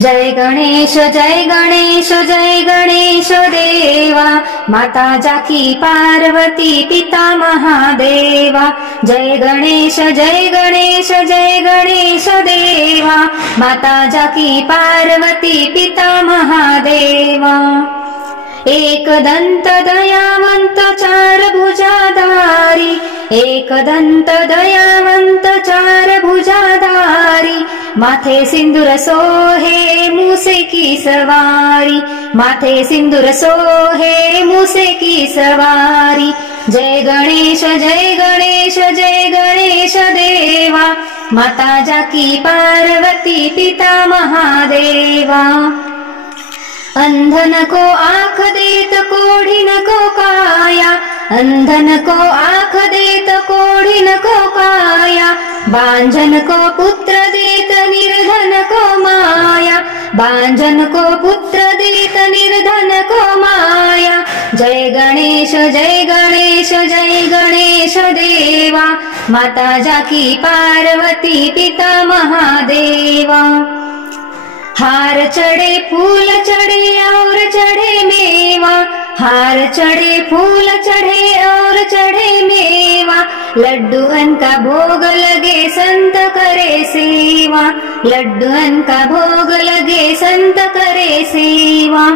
जय गणेश जय गणेश जय गणेश देवा, माता जाकी पार्वती पिता महादेवा। जय गणेश जय गणेश जय गणेश देवा, माता जाकी पार्वती पिता महादेवा। एक दंत दयावंत चार भुजाधारी, एक दंत दयावंत चार भुजाधारी, माथे सिंदूर सोहे मूसे की सवारी, माथे सिंदूर सोहे मूसे की सवारी। जय गणेश जय गणेश जय गणेश देवा, माता जाकी पार्वती पिता महादेवा। अंधन को आँख देत कोढ़िन को काया, अंधन को आँख देत कोढ़िन को काया, बांझन को पुत्र देत निर्धन को माया, बांझन को पुत्र देत निर्धन को माया। जय गणेश जय गणेश जय गणेश देवा, माता जाकी पार्वती पिता महादेवा। हार चढ़े फूल चढ़े और चढ़े मेवा, हार चढ़े फूल चढ़े और चढ़े मेवा, लड्डूअन का भोग लगे संत करे सेवा, लड्डूअन का भोग लगे संत करे सेवा।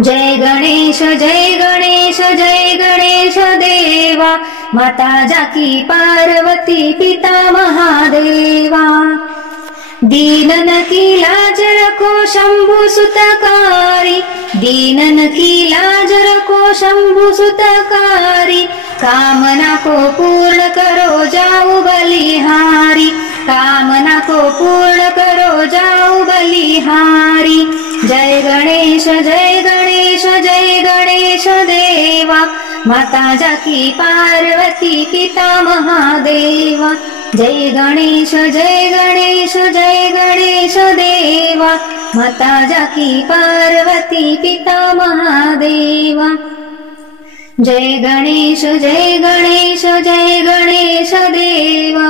जय गणेश जय गणेश जय गणेश देवा, माता जाकी पार्वती पिता महादेवा। दीनन की लाज रखो शंभु सुतकारी, दीनन की लाज रखो शंभु सुतकारी, कामना को पूर्ण करो जाओ बलिहारी, कामना को पूर्ण करो जाओ बलिहारी। जय गणेश जय गणेश जय गणेश देवा, माता जाकी पार्वती पिता महादेवा। जय गणेश जय गणेश जय गणेश देवा, माता जाकी पार्वती पिता महादेवा। जय गणेश जय गणेश जय गणेश देवा।